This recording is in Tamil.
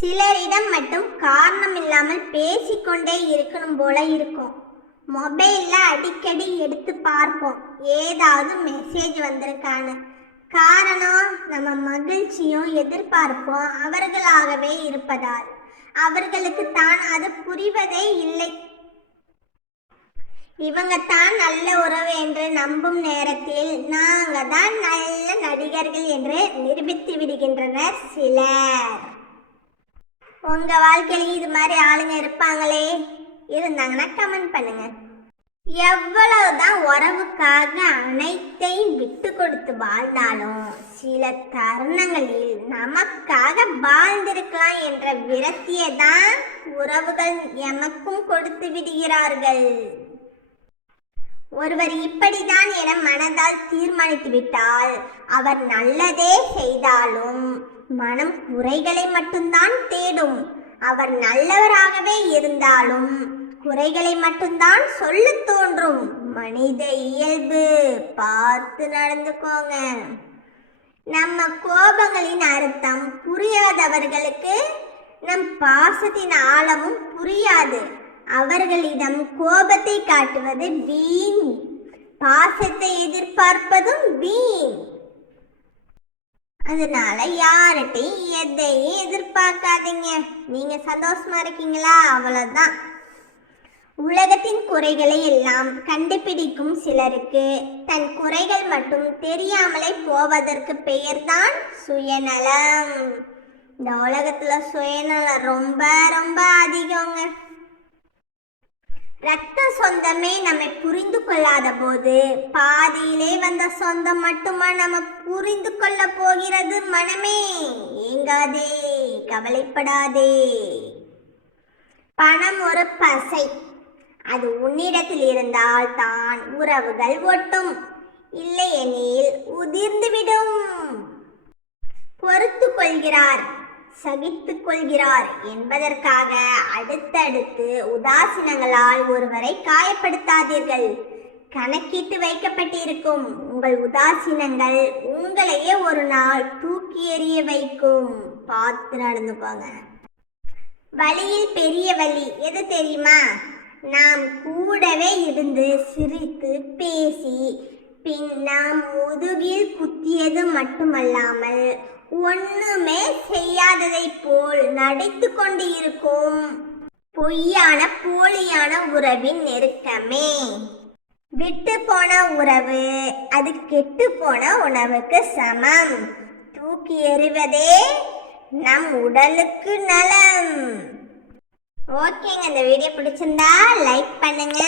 சிலரிடம் மட்டும் காரணம் இல்லாமல் பேசிக்கொண்டே இருக்கணும் போல இருக்கும். மொபைலில் அடிக்கடி எடுத்து பார்ப்போம். ஏதாவது மெசேஜ் வந்திருக்கான்னு. காரணம் நம்ம மகிழ்ச்சியும் எதிர்பார்ப்பும் அவர்களாகவே இருப்பதால். அவர்களுக்கு தான் அது புரிவதே இல்லை. இவங்க தான் நல்ல உறவு என்று நம்பும் நேரத்தில் நாங்கள் தான் நல்ல நடிகர்கள் என்று நிரூபித்து விடுகின்றனர் சிலர். உங்க வாழ்க்கையிலையும் இது மாதிரி ஆளுங்க இருப்பாங்களே? இருந்தாங்கன்னா கமெண்ட் பண்ணுங்க. எவ்வளவுதான் உறவுக்காக அனைத்தையும் விட்டு கொடுத்து வாழ்ந்தாலும் சில தருணங்களில் நமக்காக வாழ்ந்திருக்கலாம் என்ற விரக்தியை தான் உறவுகள் எமக்கும் கொடுத்து விடுகிறார்கள். ஒருவர் இப்படிதான் என மனதால் தீர்மானித்து விட்டால் அவர் நல்லதே செய்தாலும் மனம் குறைகளை மட்டும்தான் தேடும். அவர் நல்லவராகவே இருந்தாலும் குறைகளை மட்டும்தான் சொல்ல தோன்றும். மனித இயல்பு பார்த்து நடந்துக்கோங்க. நம்ம கோபங்களின் அர்த்தம் புரியாதவர்களுக்கு நம் பாசத்தின் ஆழமும் புரியாது. அவர்களிடம் கோபத்தை காட்டுவது வீண். பாசத்தை எதிர்பார்ப்பதும் வீண். அதனால யார்கிட்டையும் எதையும் எதிர்பார்க்காதீங்க. நீங்க சந்தோஷமா இருக்கீங்களா? அவ்வளவுதான். உலகத்தின் குறைகளை எல்லாம் கண்டுபிடிக்கும் சிலருக்கு தன் குறைகள் மட்டும் தெரியாமலே போவதற்கு பெயர்தான் சுயநலம். இந்த உலகத்துல சுயநலம் ரொம்ப ரொம்ப அதிகங்க. ரத்த சொந்தமே நம்மை புரிந்து கொள்ளாத போது பாதியிலே வந்த சொந்தம் மட்டுமா நம்ம புரிந்து கொள்ள போகிறது மனமே? ஏங்காதே கவலைப்படாதே. பணம் ஒரு பசை. அது உன்னிடத்தில் இருந்தால் தான் உறவுகள் ஒட்டும். இல்லையெனில் உதிர்ந்துவிடும். பொறுத்து கொள்கிறார். சகித்து கொள்கிறார் என்பதற்காக அடுத்தடுத்து உதாசீனங்களால் ஒருவரை காயப்படுத்தாதீர்கள். கணக்கிட்டு வைக்கப்பட்டிருக்கும் உங்கள் உதாசீனங்கள் உங்களையே ஒரு நாள் தூக்கி எறிய வைக்கும். பார்த்து நடந்துக்கோங்க வழியில் பெரிய வழி எது தெரியுமா? நாம் கூடவே இருந்து சிரித்து பேசி பின் நாம் முதுகில் குத்தியது மட்டுமல்லாமல் ஒண்ணுமே செய்யாததை போல் நடித்து கொண்டு இருக்கும் பொய்யான போலியான உறவின் நெருக்கமே. விட்டு போன உறவு அது கெட்டு போன உணவுக்கு சமம். தூக்கி எறிவதே நம் உடலுக்கு நலம். ஓகேங்க இந்த வீடியோ பிடிச்சிருந்தா லைக் பண்ணுங்க